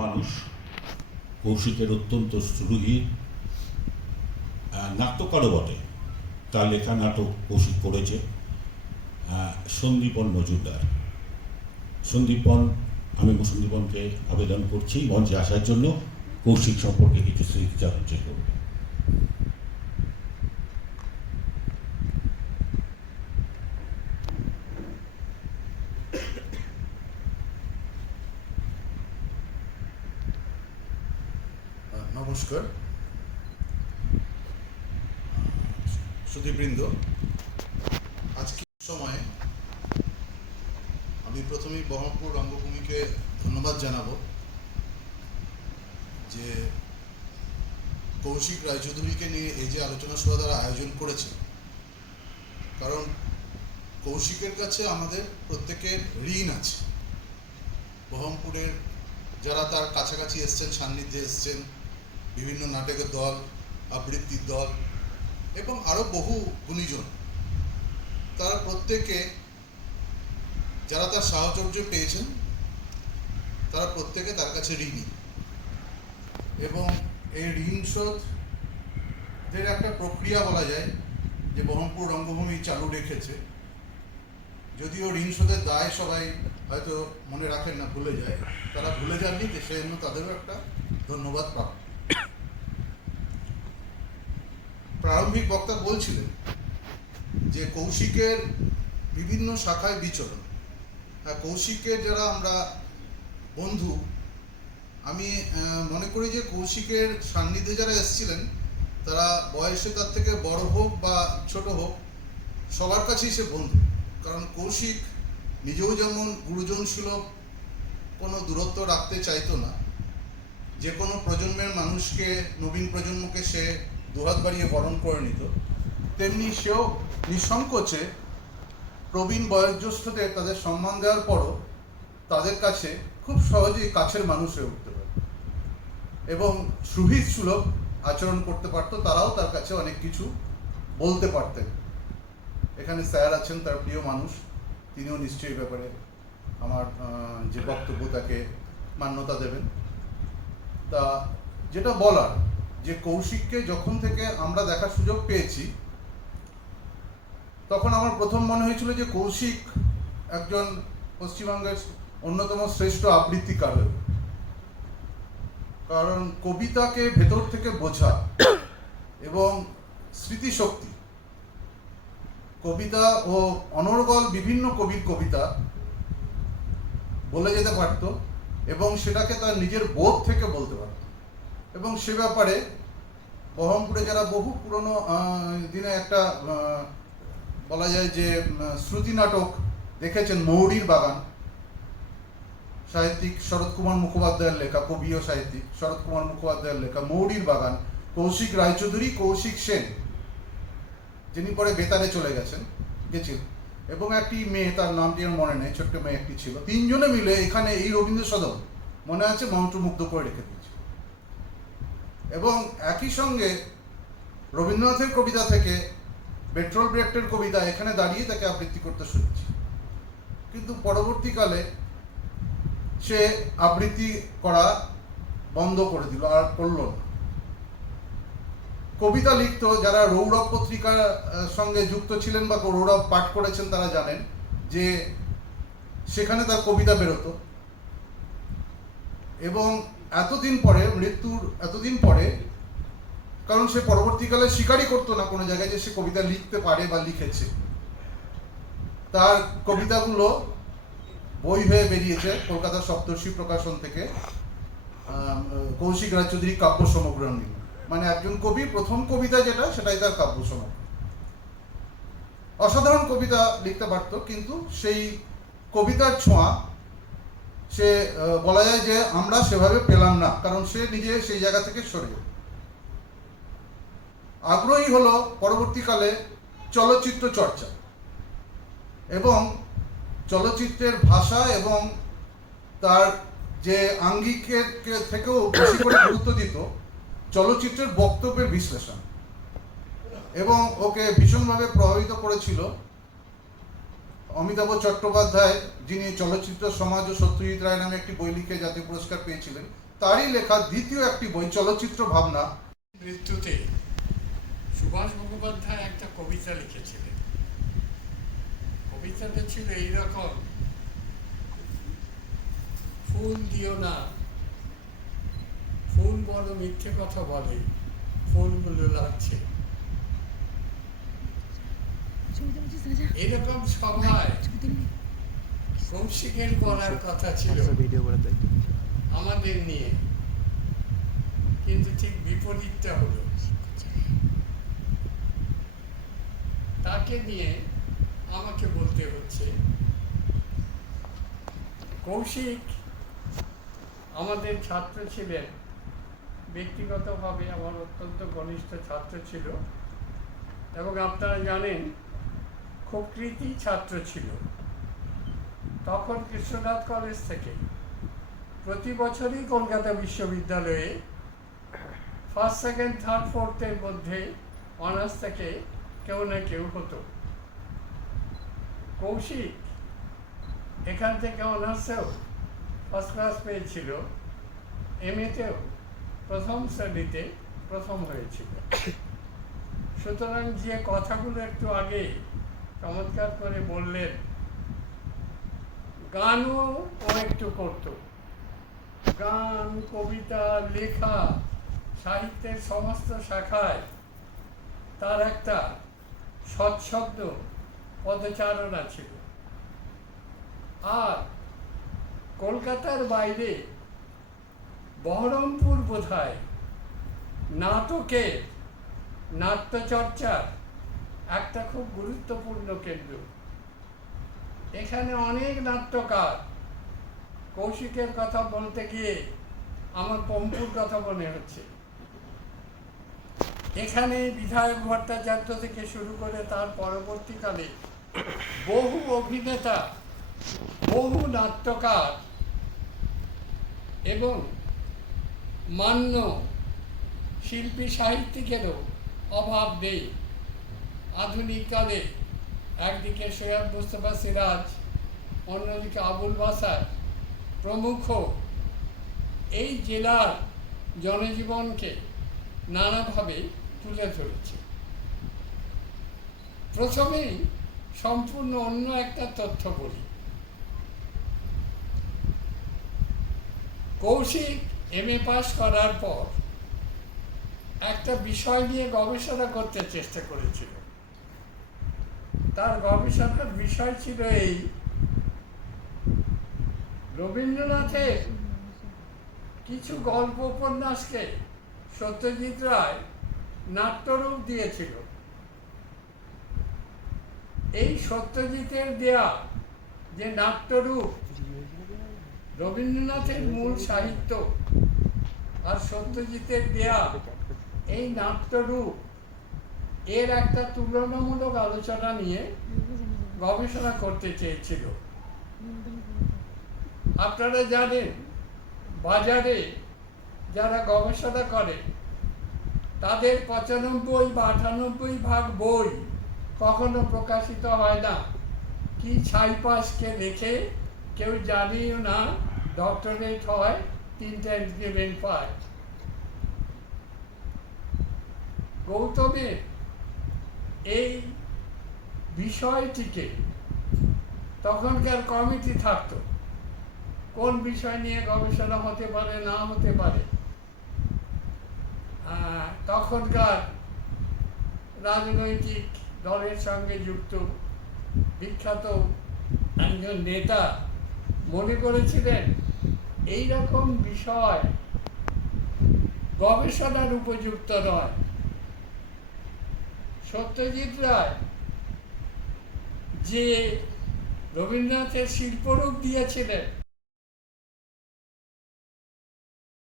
মানুষ কৌশিকের অত্যন্ত সুরুহীন নাট্যকারও বটে। তার লেখা নাটক কৌশিক করেছে। সন্দীপন মজুমদার, সন্দীপন, আমি সন্দীপনকে আবেদন করছি মঞ্চে আসার জন্য, কৌশিক সম্পর্কে কিছু স্মৃতিচারণ করবে। নমস্কার সুধীবৃন্দ, আজকের সময়ে আমি প্রথমেই বহরমপুর রঙ্গভূমিকে ধন্যবাদ জানাবো যে কৌশিক রায়চৌধুরীকে নিয়ে এই যে আলোচনা সভা তারা আয়োজন করেছে। কারণ কৌশিকের কাছে আমাদের প্রত্যেকের ঋণ আছে। বহরমপুরের যারা তার কাছাকাছি এসছেন, সান্নিধ্যে এসছেন, বিভিন্ন নাটকের দল, আবৃত্তির দল এবং আরও বহু গুণীজন, তারা প্রত্যেকে যারা তার সাহচর্য পেয়েছেন তারা প্রত্যেকে তার কাছে ঋণী। এবং এই ঋণ শোধের একটা প্রক্রিয়া বলা যায় যে বহরমপুর রঙ্গভূমি চালু রেখেছে। যদিও ঋণ শোধের দায় সবাই হয়তো মনে রাখেন না, ভুলে যায়, তারা ভুলে যাননি, সেই জন্য তাদেরও একটা ধন্যবাদ প্রাপ্য। প্রারম্ভিক বক্তা বলছিলেন যে কৌশিকের বিভিন্ন শাখায় বিচরণ। কৌশিকের যারা আমরা বন্ধু, আমি মনে করি যে কৌশিকের সান্নিধ্যে যারা এসেছিলেন তারা বয়সে তার থেকে বড় হোক বা ছোট হোক, সবার কাছেই সে বন্ধু। কারণ কৌশিক নিজেও যেমন গুরুজন সুলভ কোনো দূরত্ব রাখতে চাইতো না, যে কোনো প্রজন্মের মানুষকে, নবীন প্রজন্মকে সে দুহাত বাড়িয়ে বরণ করে নিত, তেমনি সেও নিঃসংকোচে প্রবীণ বয়োজ্যেষ্ঠদের তাদের সম্মান দেওয়ার পরও তাদের কাছে খুব সহজেই কাছের মানুষ হয়ে উঠতে পারে এবং সুহৃদ সুলভ আচরণ করতে পারতো। তারাও তার কাছে অনেক কিছু বলতে পারতেন। এখানে স্যার আছেন, তার প্রিয় মানুষ, তিনিও নিশ্চয়ই ব্যাপারে আমার যে বক্তব্য তাকে মান্যতা দেবেন। তা যেটা বলার, যে কৌশিককে যখন থেকে আমরা দেখার সুযোগ পেয়েছি তখন আমার প্রথম মনে হয়েছিল যে কৌশিক একজন পশ্চিমবঙ্গের অন্যতম শ্রেষ্ঠ আবৃত্তিকার। কারণ কবিতাকে ভেতর থেকে বোঝা এবং স্মৃতিশক্তি, কবিতা ও অনর্গল বিভিন্ন কবির কবিতা বলে যেতে পারত এবং সেটাকে তার নিজের বোধ থেকে বলতে পারত। এবং সে ব্যাপারে বহরমপুরে যারা বহু পুরনো দিনে একটা বলা যায় যে শ্রুতি নাটক দেখেছেন, মৌরির বাগান, সাহিত্যিক শরৎ কুমার মুখোপাধ্যায়ের লেখা, কবি ও সাহিত্যিক শরৎ কুমার মুখোপাধ্যায়ের লেখা মৌরির বাগান, কৌশিক রায়চৌধুরী, কৌশিক সেন, যিনি পরে বেতারে চলে গেছেন, এবং একটি মেয়ে, তার নামটি আমার মনে নেই, ছোট্ট মেয়ে একটি ছিল। তিনজনে মিলে এখানে এই রবীন্দ্র সদন মনে আছে মন্ত্রমুগ্ধ করে রেখে দিয়েছে। এবং একই সঙ্গে রবীন্দ্রনাথের কবিতা থেকে পেট্রোল ব্রেকটের কবিতা এখানে দাঁড়িয়ে তাকে আবৃত্তি করতে শুনেছি। কিন্তু পরবর্তীকালে সে আবৃত্তি করা বন্ধ করে দিল, আর করল না। কবিতা লিখত, যারা রৌরব পত্রিকার সঙ্গে যুক্ত ছিলেন বা রৌরব পাঠ করেছেন তারা জানেন যে সেখানে তার কবিতা বেরোতো। এবং এতদিন পরে, মৃত্যুর এতদিন পরে, কারণ সে পরবর্তীকালে স্বীকারই করতো না কোনো জায়গায় যে সে কবিতা লিখতে পারে বা লিখেছে, তার কবিতাগুলো বই হয়ে বেরিয়েছে কলকাতা সপ্তর্ষি প্রকাশন থেকে, কৌশিক রায়চৌধুরী কাব্য সমগ্র নিয়ে। মানে একজন কবি প্রথম কবিতা যেটা, সেটাই তার কাব্য সমগ্র। অসাধারণ কবিতা লিখতে পারত, কিন্তু সেই কবিতার ছোঁয়া সে বলা যায় যে আমরা সেভাবে পেলাম না, কারণ সে নিজে সেই জায়গা থেকে সরে আগ্রহী হলো পরবর্তীকালে চলচ্চিত্র চর্চা, এবং চলচ্চিত্রের ভাষা এবং তার যে আঙ্গিকের থেকেও বেশি করে গুরুত্ব দিত চলচ্চিত্রের বক্তব্যের বিশ্লেষণ। এবং ওকে ভীষণভাবে প্রভাবিত করেছিল অমিতাভ চট্টোপাধ্যায়, যিনি চলচ্চিত্র সমাজ ও সত্যজিৎ রায় নামে একটি বই লিখে জাতীয় পুরস্কার পেয়েছিলেন, তারই লেখা দ্বিতীয় একটি বই চলচ্চিত্র ভাবনা। মৃত্যুতে সুভাষ মুখোপাধ্যায় একটা কবিতা লিখেছিলেন। কবিতাটা ছিল এইরকম: ফুল দিও না, ফুল বড় মিথ্যে কথা বলে, ফুলগুলো লাগছে। এরকম সভায় কৌশিকের বলার কথা ছিল আমাদের নিয়ে, কিন্তু ঠিক বিপরীতটা হলো। তাকে নিয়ে আমাকে বলতে হচ্ছে। কৌশিক আমাদের ছাত্র ছিলেন, ব্যক্তিগতভাবে আমার অত্যন্ত ঘনিষ্ঠ ছাত্র ছিল, এবং আপনারা জানেন খুব কৃতি ছাত্র ছিল। তখন কৃষ্ণনাথ কলেজ থেকে প্রতি বছরই কলকাতা বিশ্ববিদ্যালয়ে ফার্স্ট, সেকেন্ড, থার্ড, ফোর্থের মধ্যে অনার্স থেকে কেউ না কেউ হতো। কৌশিক এখান থেকে অনার্সেও ফার্স্ট ক্লাস পেয়েছিল, এমএতেও প্রথম শ্রেণীতে প্রথম হয়েছিল। সুতরাং যে কথাগুলো একটু আগে চমৎকার করে বললেন, গানও ও একটু করত। গান, কবিতা, লেখা, সাহিত্যের সমস্ত শাখায় তার একটা সৎশব্দ পদচারণা ছিল। আর কলকাতার বাইরে বহরমপুর বোধহয় নাটকের, নাট্যচর্চার একটা খুব গুরুত্বপূর্ণ কেন্দ্র। এখানে অনেক নাট্যকার, কৌশিকের কথা বলতে গিয়ে আমার পম্পুর কথা মনে হচ্ছে। এখানে বিধায়ক ভট্টাচার্য থেকে শুরু করে তার পরবর্তীকালে বহু অভিনেতা, বহু নাট্যকার এবং মান্য শিল্পী সাহিত্যিকেরও অভাব নেই। আধুনিককালে একদিকে সৈয়দ মুস্তফা সিরাজ, অন্যদিকে আবুল বাসার প্রমুখ এই জেলার জনজীবনকে নানাভাবে তুলে ধরেছে। প্রথমেই সম্পূর্ণ অন্য একটা তথ্য বলি। কৌশিক এমএ পাস করার পর একটা বিষয় নিয়ে গবেষণা করতে চেষ্টা করেছিল। তার গবেষণার বিষয় ছিল এই: রবীন্দ্রনাথের কিছু গল্প উপন্যাসকে সত্যজিৎ রায় নাট্যরূপ দিয়েছিল। এই সত্যজিতের দেয়া যে নাট্যরূপ, রবীন্দ্রনাথের মূল সাহিত্য আর সত্যজিতের দেয়া এই নাট্যরূপ, এর একটা তুলনামূলক আলোচনা নিয়ে গবেষণা করতে চেয়েছিল। আপনারা জানেন, বাজারে যারা গবেষণা করে তাদের 95 বা 98% বই কখনো প্রকাশিত হয় না। কি ছাইপাশকে লেখে কেউ জানেও না, ডক্টরেট হয়, 3টা ইনক্রিমেন্ট পায়। গৌতমের এই বিষয়টিকে তখনকার কমিটি থাকতো, কোন বিষয় নিয়ে গবেষণা হতে পারে না হতে পারে। তখনকার রাজনৈতিক দলের সঙ্গে যুক্ত বিখ্যাত একজন নেতা মনে করেছিলেন এই রকম বিষয় গবেষণার উপযুক্ত নয়। সত্যজিৎ রায় যে রবীন্দ্রনাথের শিল্পরূপ দিয়েছিলেন,